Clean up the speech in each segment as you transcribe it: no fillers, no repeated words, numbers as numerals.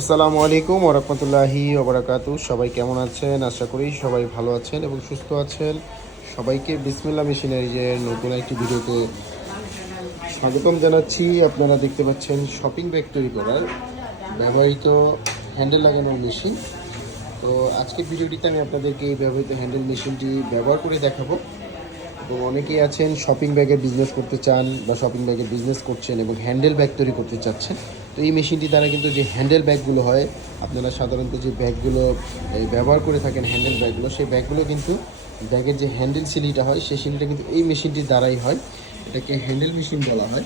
আসসালামু আলাইকুম ওয়া রাহমাতুল্লাহি ওয়া বারাকাতুহু। সবাই কেমন আছেন? আশা করি সবাই ভালো আছেন এবং সুস্থ আছেন। সবাইকে বিসমিল্লাহ মেশিনারিজের নতুন একটি ভিডিওতে স্বাগতম জানাচ্ছি। আপনারা দেখতে পাচ্ছেন শপিং ব্যাগ তৈরি করার ব্যবহৃত হ্যান্ডেল লাগানো মেশিন। তো আজকের ভিডিওটিতে আমি আপনাদেরকে এই ব্যবহৃত হ্যান্ডেল মেশিনটি ব্যবহার করে দেখাবো। এবং অনেকেই আছেন শপিং ব্যাগের বিজনেস করতে চান বা শপিং ব্যাগের বিজনেস করছেন এবং হ্যান্ডেল ব্যাগ তৈরি করতে চাচ্ছেন। তো এই মেশিনটি দ্বারা কিন্তু যে হ্যান্ডেল ব্যাগগুলো হয়, আপনারা সাধারণত যে ব্যাগগুলো ব্যবহার করে থাকেন হ্যান্ডেল ব্যাগগুলো, সেই ব্যাগগুলো কিন্তু ব্যাগের যে হ্যান্ডেল সিলিটা হয় সেই সিলিটা কিন্তু এই মেশিনটির দ্বারাই হয়। এটাকে হ্যান্ডেল মেশিন বলা হয়।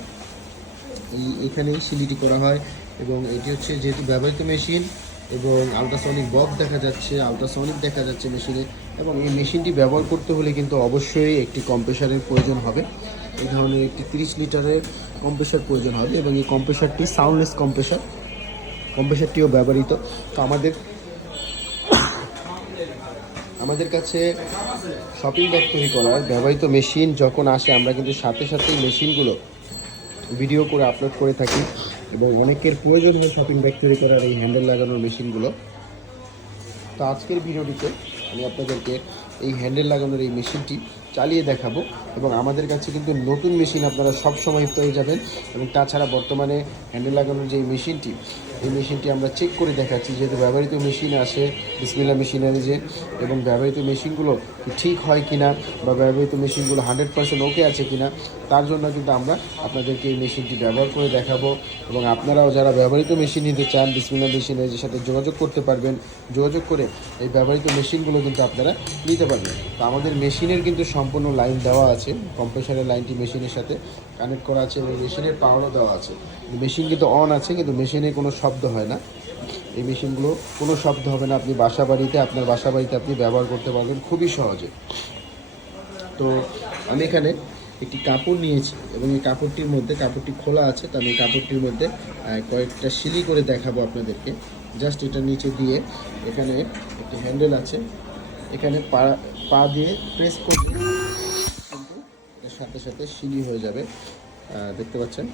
এখানেই সিলিটি করা হয় এবং এটি হচ্ছে যেহেতু ব্যবহৃত মেশিন এবং আলট্রাসনিক বক্স দেখা যাচ্ছে, আলট্রাসনিক দেখা যাচ্ছে মেশিনে। এবং এই মেশিনটি ব্যবহার করতে হলে কিন্তু অবশ্যই একটি কম্প্রেসারের প্রয়োজন হবে। এই ধরনের একটি 30 লিটারের কম্প্রেসার প্রয়োজন হবে এবং এই কম্প্রেসারটি সাউন্ডলেস কম্প্রেসারটিও ব্যবহৃত। তো আমাদের কাছে শপিং ব্যাগ তৈরি করার ব্যবহৃত মেশিন যখন আসে, আমরা কিন্তু সাথে সাথেই মেশিনগুলো ভিডিও করে আপলোড করে থাকি এবং অনেকের প্রয়োজন হয় শপিং ব্যাগ তৈরি করার এই হ্যান্ডেল লাগানোর মেশিনগুলো। তো আজকের ভিডিওটিতে আমি আপনাদেরকে এই হ্যান্ডেল লাগানোর এই মেশিনটি চালিয়ে দেখাবো এবং আমাদের কাছে কিন্তু নতুন মেশিন আপনারা সব সময় পেয়ে যাবেন। এবং তাছাড়া বর্তমানে হ্যান্ডেল লাগানোর যে মেশিনটি, এই মেশিনটি আমরা চেক করে দেখাচ্ছি, যেহেতু ব্যবহৃত মেশিন আসে বিসমিল্লাহ মেশিনারিজে। এবং ব্যবহৃত মেশিনগুলো ঠিক হয় কিনা বা ব্যবহৃত মেশিনগুলো 100% ওকে আছে কিনা, তার জন্য কিন্তু আমরা আপনাদেরকে এই মেশিনটি ব্যবহার করে দেখাবো। এবং আপনারাও যারা ব্যবহৃত মেশিন নিতে চান, বিসমিল্লাহ মেশিনারিজের সাথে যোগাযোগ করতে পারবেন। যোগাযোগ করে এই ব্যবহৃত মেশিনগুলো কিন্তু আপনারা নিতে পারবেন। তো আমাদের মেশিনের কিন্তু সম্পূর্ণ লাইন দেওয়া আছে, কম্প্রেসারের লাইনটি মেশিনের সাথে কানেক্ট করা আছে এবং মেশিনের পাওয়ারও দেওয়া আছে। মেশিন কিন্তু অন আছে, কিন্তু মেশিনে কোনো শব্দ হয় না। এই মেশিনগুলো কোনো শব্দ হবে না, আপনি আপনার বাসা বাড়িতে আপনি ব্যবহার করতে পারবেন খুবই সহজে। তো আমি এখানে একটি কাপড় নিয়েছি এবং এই কাপড়টি খোলা আছে। তো আমি এই কাপড়টির মধ্যে কয়েকটা সিলি করে দেখাবো আপনাদেরকে। জাস্ট এটা নিচে দিয়ে এখানে একটি হ্যান্ডেল আছে, এখানে পা দিয়ে প্রেস করলে কিন্তু এটার সাথে সাথে সিলি হয়ে যাবে। দেখতে পাচ্ছেন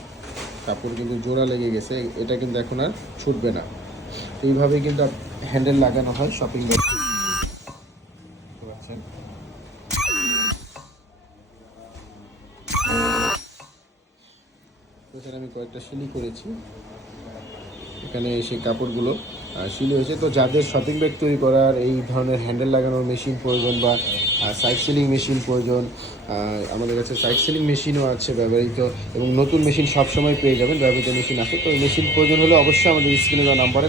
কাপড় কিন্তু জোড়া লেগে গেছে, এটা কিন্তু এখন আর ছুটবে না। এইভাবেই কিন্তু হ্যান্ডেল লাগানো হয় শপিং ব্যাগ। দেখতে পাচ্ছেন এখানে আমি কয়েকটা সিলি করেছি, এখানে সেই কাপড়গুলো সিলি হয়েছে। তো যাদের শপিং ব্যাগ তৈরি করার এই ধরনের হ্যান্ডেল লাগানোর মেশিন প্রয়োজন বা সাইড সিলিং মেশিন প্রয়োজন, আমাদের কাছে সাইড সিলিং মেশিনও আছে ব্যবহৃত, এবং নতুন মেশিন সবসময় পেয়ে যাবেন, ব্যবহৃত মেশিন আছে। তো এই মেশিন প্রয়োজন হলে অবশ্যই আমাদের স্ক্রিনে দেওয়া নাম্বারে